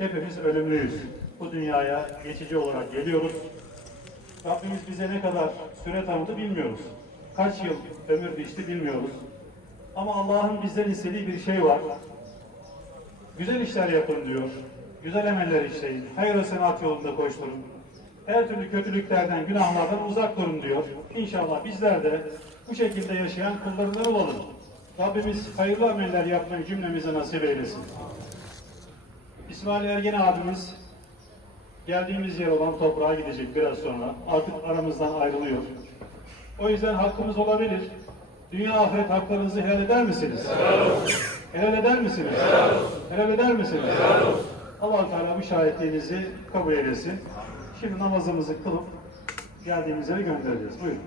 Hepimiz ölümlüyüz. Bu dünyaya geçici olarak geliyoruz. Rabbimiz bize ne kadar süre tanıdı bilmiyoruz. Kaç yıl ömür biçti bilmiyoruz. Ama Allah'ın bizden istediği bir şey var. Güzel işler yapın diyor. Güzel emeller işleyin. Hayır senat yolunda koşturun. Her türlü kötülüklerden, günahlardan uzak durun diyor. İnşallah bizler de bu şekilde yaşayan kullarından olalım. Rabbimiz hayırlı ameller yapmayı cümlemize nasip eylesin. İsmail Ergen abimiz geldiğimiz yer olan toprağa gidecek biraz sonra. Artık aramızdan ayrılıyor. O yüzden hakkımız olabilir. Dünya ahiret haklarınızı helal eder misiniz? Helal eder misiniz? Helal eder misiniz? allah Teala bu şahitliğinizi kabul eylesin. Şimdi namazımızı kılıp geldiğimiz yere göndereceğiz. Buyurun.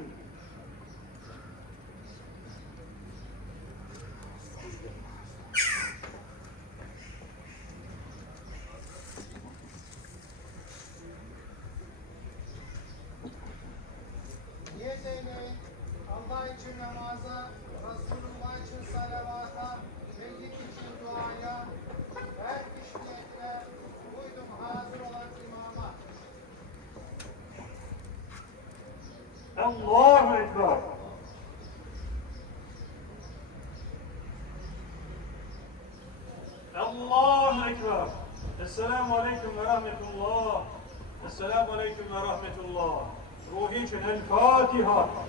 Eyleyin. Allah için namaza, Resulullah için salavata, Meyyit için duaya, her iş niyetine uydum hazır olan imama. Allahu Ekber. Allahu Ekber. Esselamu Aleyküm ve Rahmetullah. Esselamu Aleyküm ve Rahmetullah. روحي الفاتحة